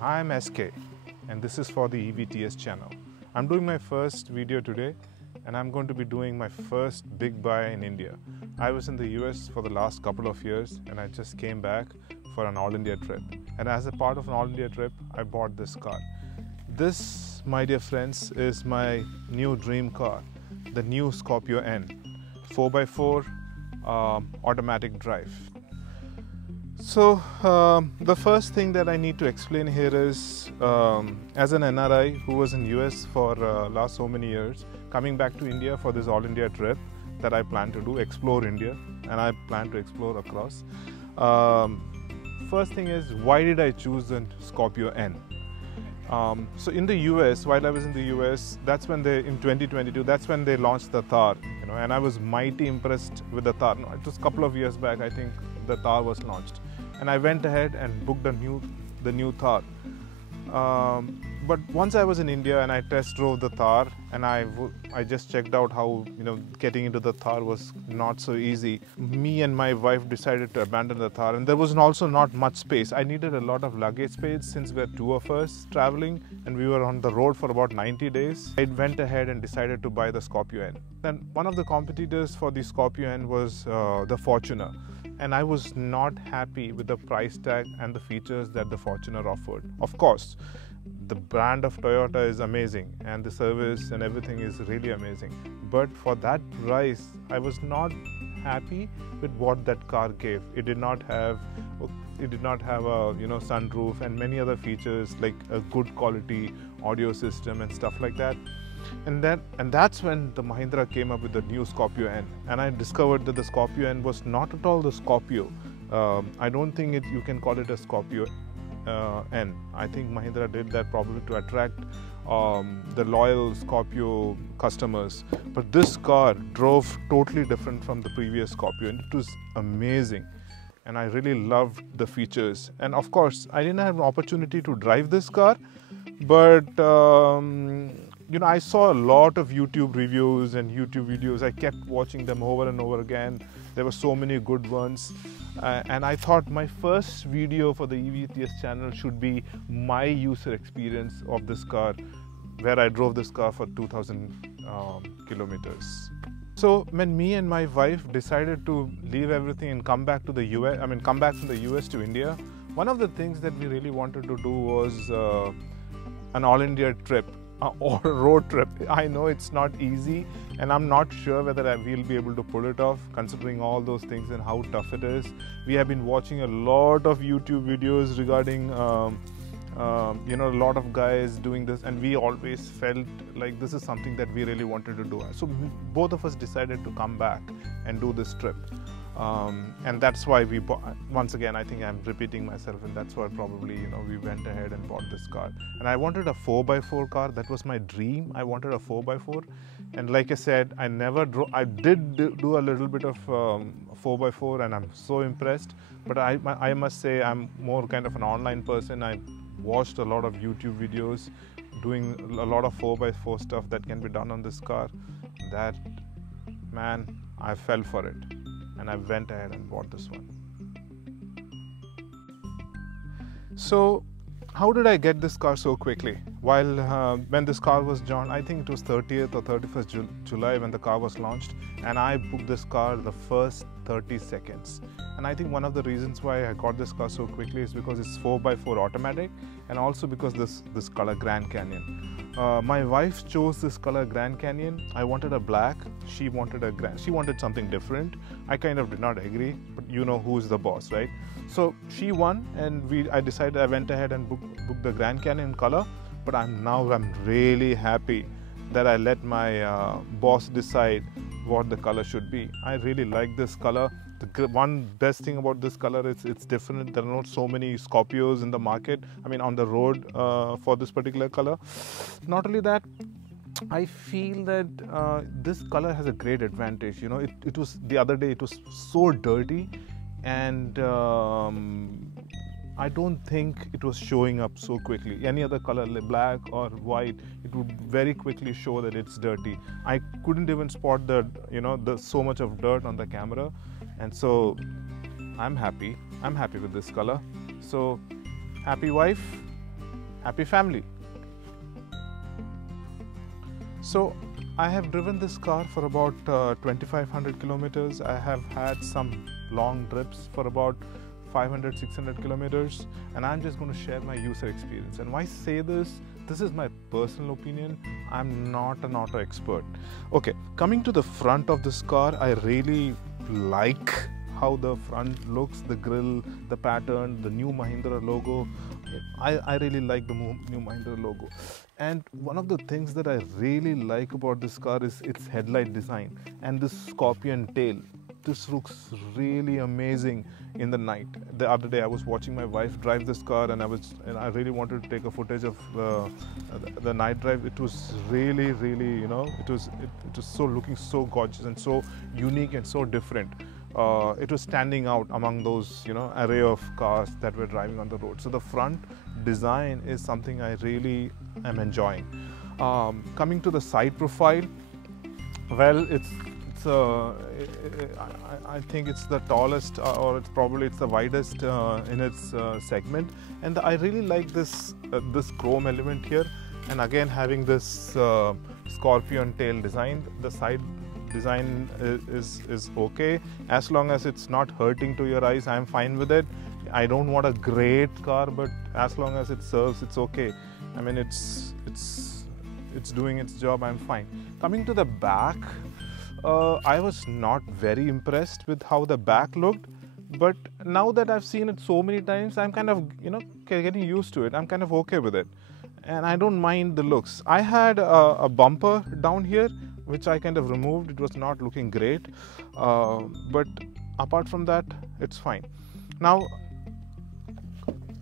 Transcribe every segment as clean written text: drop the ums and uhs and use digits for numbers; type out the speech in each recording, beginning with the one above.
I'm SK and this is for the EVTS channel. I'm doing my first video today and I'm going to be doing my first big buy in India. I was in the US for the last couple of years and I just came back for an all-India trip. And as a part of an all-India trip, I bought this car. This, my dear friends, is my new dream car, the new ScorpioN 4x4 automatic drive. So the first thing that I need to explain here is, as an NRI who was in US for last so many years, coming back to India for this all-India trip that I plan to do, explore India, and I plan to explore across. First thing is, why did I choose the ScorpioN? So in the US, while I was in the US, that's when in 2022, that's when they launched the Thar, and I was mighty impressed with the Thar. No, it was a couple of years back, I think the Thar was launched. And I went ahead and booked the new Thar. But once I was in India and I test drove the Thar, and I just checked out how getting into the Thar was not so easy. Me and my wife decided to abandon the Thar, and there was also not much space. I needed a lot of luggage space since we were two of us traveling and we were on the road for about 90 days. I went ahead and decided to buy the ScorpioN. Then one of the competitors for the ScorpioN was the Fortuner. And I was not happy with the price tag and the features that the Fortuner offered. Of course, the brand of Toyota is amazing and the service and everything is really amazing. But for that price, I was not happy with what that car gave. It did not have a sunroof and many other features like a good quality audio system and stuff like that. And that's when the Mahindra came up with the new ScorpioN, and I discovered that the ScorpioN was not at all the Scorpio. I don't think you can call it a ScorpioN. I think Mahindra did that probably to attract the loyal Scorpio customers. But this car drove totally different from the previous Scorpio, and it was amazing. And I really loved the features. And of course, I didn't have an opportunity to drive this car, but I saw a lot of YouTube reviews and YouTube videos. I kept watching them over and over again. There were so many good ones. And I thought my first video for the EVTS channel should be my user experience of this car, where I drove this car for 2,000 kilometers. So when me and my wife decided to leave everything and come back to the US, come back from the US to India, one of the things that we really wanted to do was an all-India trip. Or a road trip. I know it's not easy, and I'm not sure whether I will be able to pull it off, considering all those things and how tough it is. We have been watching a lot of YouTube videos regarding a lot of guys doing this, and we always felt like this is something that we really wanted to do. So both of us decided to come back and do this trip. And that's why we bought, once again, I think I'm repeating myself, and that's why probably, we went ahead and bought this car. And I wanted a 4x4 car. That was my dream. I wanted a 4x4. And like I said, I did do a little bit of 4x4, and I'm so impressed. But I must say I'm more kind of an online person. I watched a lot of YouTube videos doing a lot of 4x4 stuff that can be done on this car. That, man, I fell for it. And I went ahead and bought this one. So how did I get this car so quickly? When this car was launched, I think it was 30th or 31st July when the car was launched, and I booked this car the first 30 seconds. And I think one of the reasons why I got this car so quickly is because it's 4x4 automatic, and also because this color Grand Canyon. My wife chose this color Grand Canyon. I wanted a black. She wanted something different. I kind of did not agree, but you know who's the boss, right? So she won, and I went ahead and booked the Grand Canyon color. But I'm really happy that I let my boss decide what the color should be. I really like this color. The one best thing about this color is it's different. There are not so many Scorpios in the market, on the road for this particular color. Not only that, I feel that this color has a great advantage. It was the other day, it was so dirty, and I don't think it was showing up so quickly. Any other color, like black or white, it would very quickly show that it's dirty. I couldn't even spot so much of dirt on the camera. And so I'm happy with this color. So happy wife, happy family. So I have driven this car for about 2500 kilometers. I have had some long trips for about 500-600 kilometers, and I'm just going to share my user experience. And why say this? This is my personal opinion. I'm not an auto expert. Okay, coming to the front of this car, I really like how the front looks, the grille, the pattern, the new Mahindra logo. I really like the new Mahindra logo. And one of the things that I really like about this car is its headlight design and this scorpion tail. This looks really amazing in the night. The other day I was watching my wife drive this car, and I really wanted to take a footage of the night drive. It was really, it was so looking so gorgeous and so unique and so different. It was standing out among those array of cars that were driving on the road. So the front design is something I really am enjoying. Coming to the side profile, well, I think it's the tallest, or it's the widest in its segment, and I really like this chrome element here, and again having this scorpion tail design. The side design is okay as long as it's not hurting to your eyes. I'm fine with it. I don't want a great car, but as long as it serves, it's okay. I mean, it's doing its job. I'm fine. Coming to the back, I was not very impressed with how the back looked, but now that I've seen it so many times, I'm kind of getting used to it. I'm kind of okay with it, and I don't mind the looks. I had a bumper down here which I kind of removed. It was not looking great, but apart from that, it's fine. Now,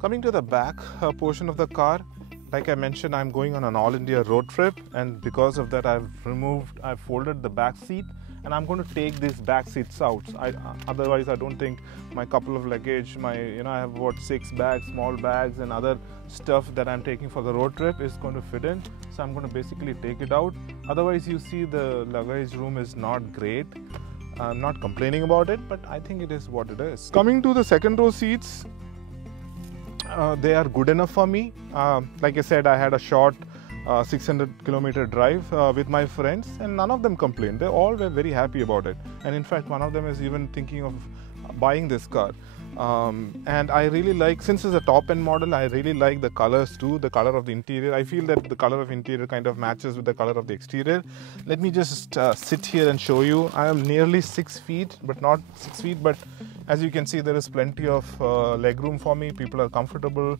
coming to the back portion of the car, like I mentioned, I'm going on an all-India road trip, and because of that, I've folded the back seat, and I'm going to take these back seats out. Otherwise, I don't think my couple of luggage, I have about 6 bags, small bags, and other stuff that I'm taking for the road trip is going to fit in. So I'm going to basically take it out. Otherwise, you see the luggage room is not great. I'm not complaining about it, but I think it is what it is. Coming to the second row seats, they are good enough for me. Like I said, I had a short 600-kilometer drive with my friends, and none of them complained. They all were very happy about it. And in fact, one of them is even thinking of buying this car. And I really like, since it's a top-end model, I really like the colors too, the color of the interior. I feel that the color of interior kind of matches with the color of the exterior. Let me just sit here and show you. I am nearly 6 feet, but not 6 feet, but as you can see, there is plenty of leg room for me. People are comfortable.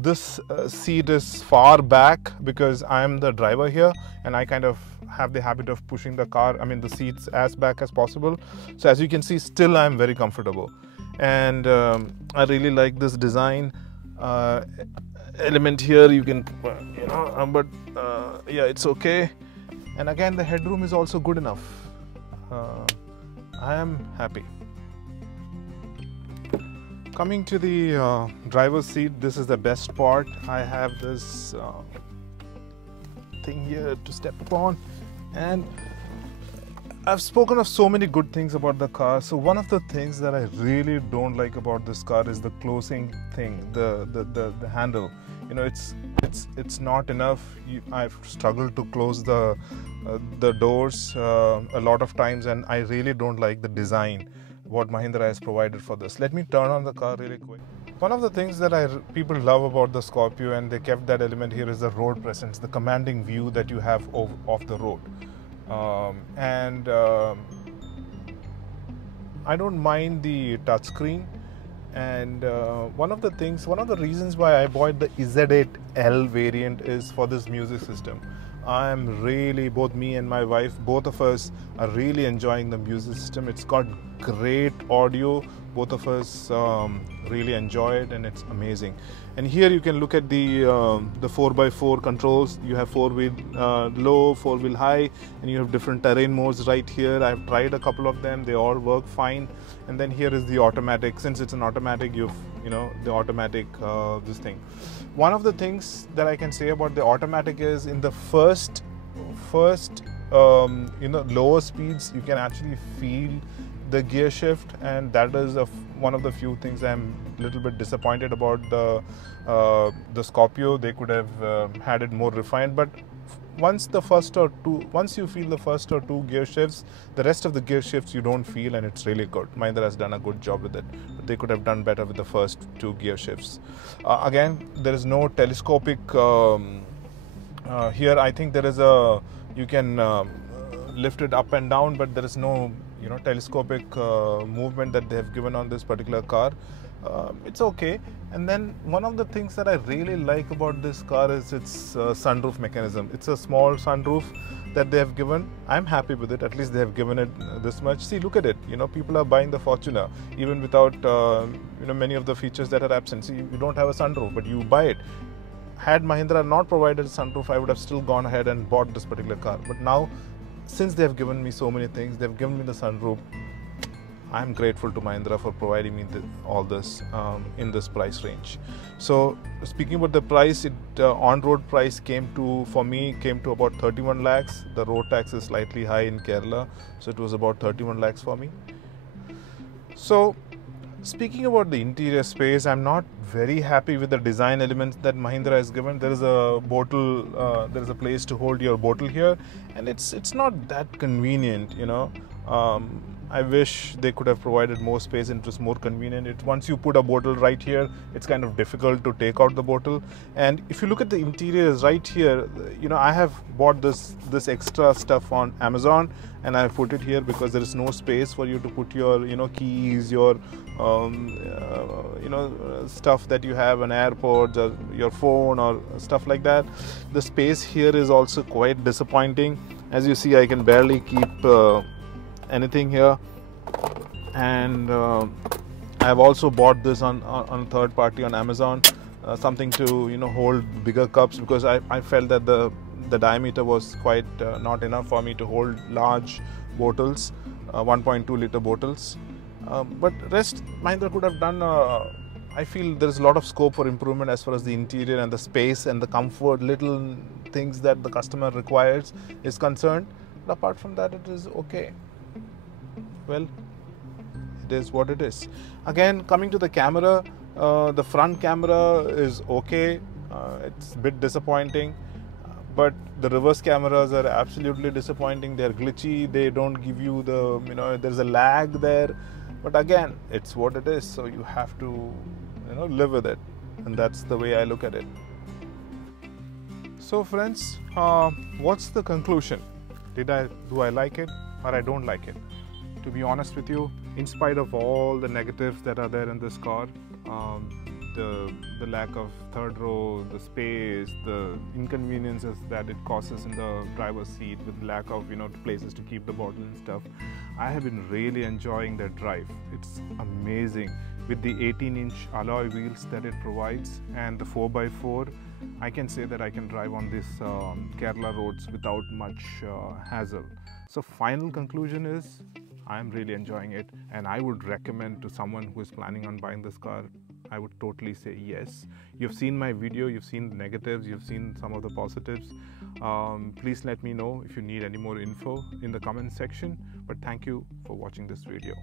This seat is far back because I am the driver here, and I kind of have the habit of pushing the seats as back as possible. So as you can see, still I am very comfortable. And I really like this design element here. You can, yeah, it's okay. And again, the headroom is also good enough. I am happy. Coming to the driver's seat, this is the best part. I have this thing here to step upon, and I've spoken of so many good things about the car. So one of the things that I really don't like about this car is the closing thing, the handle. It's not enough. I've struggled to close the doors a lot of times, and I really don't like the design what Mahindra has provided for this. Let me turn on the car really quick. One of the things that people love about the Scorpio, and they kept that element here, is the road presence, the commanding view that you have of the road. I don't mind the touchscreen. And one of the reasons why I bought the Z8L variant is for this music system. I'm really, both me and my wife, both of us are really enjoying the music system. It's got great audio. Both of us really enjoy it, and it's amazing. And here you can look at the 4x4 controls. You have 4-wheel low, 4-wheel high, and you have different terrain modes right here. I've tried a couple of them. They all work fine. And then here is the automatic. Since it's an automatic, the automatic this thing. One of the things that I can say about the automatic is in the first lower speeds, you can actually feel the gear shift, and that is one of the few things I'm a little bit disappointed about the Scorpio. They could have had it more refined, but once you feel the first or two gear shifts, the rest of the gear shifts you don't feel, and it's really good. Mahindra has done a good job with it, but they could have done better with the first two gear shifts. Again, there is no telescopic here. I think there is you can lift it up and down, but there is no telescopic movement that they have given on this particular car. It's okay. And then one of the things that I really like about this car is its sunroof mechanism. It's a small sunroof that they have given. I'm happy with it. At least they have given it this much. See, look at it. People are buying the Fortuner even without many of the features that are absent. See, you don't have a sunroof, but you buy it. Had Mahindra not provided a sunroof, I would have still gone ahead and bought this particular car. But now, since they have given me so many things, they have given me the sunroof, I'm grateful to Mahindra for providing me all this in this price range. So speaking about the price, on-road price came to about 31 lakhs. The road tax is slightly high in Kerala, so it was about 31 lakhs for me. So speaking about the interior space, I'm not very happy with the design elements that Mahindra has given. There is a bottle, there is a place to hold your bottle here, and it's not that convenient, I wish they could have provided more space and it was more convenient. Once you put a bottle right here, it's kind of difficult to take out the bottle. And if you look at the interiors right here, I have bought this extra stuff on Amazon, and I put it here because there is no space for you to put your keys, your stuff that you have on AirPods or your phone or stuff like that. The space here is also quite disappointing. As you see, I can barely keep anything here, and I have also bought this on third party on Amazon, something to hold bigger cups, because I felt that the diameter was quite not enough for me to hold large bottles, 1.2 liter bottles, but rest Mahindra could have done. I feel there is a lot of scope for improvement as far as the interior and the space and the comfort, little things that the customer requires is concerned. But apart from that, it is okay. Well, it is what it is. Again, coming to the camera, the front camera is okay. It's a bit disappointing, but the reverse cameras are absolutely disappointing. They're glitchy. They don't give you there's a lag there. But again, it's what it is. So you have to, live with it. And that's the way I look at it. So friends, what's the conclusion? Do I like it or I don't like it? To be honest with you, in spite of all the negatives that are there in this car, the lack of third row, the space, the inconveniences that it causes in the driver's seat with lack of places to keep the bottle and stuff, I have been really enjoying that drive. It's amazing. With the 18-inch alloy wheels that it provides and the 4x4, I can say that I can drive on these Kerala roads without much hassle. So final conclusion is, I'm really enjoying it, and I would recommend to someone who is planning on buying this car, I would totally say yes. You've seen my video, you've seen the negatives, you've seen some of the positives. Please let me know if you need any more info in the comment section. But thank you for watching this video.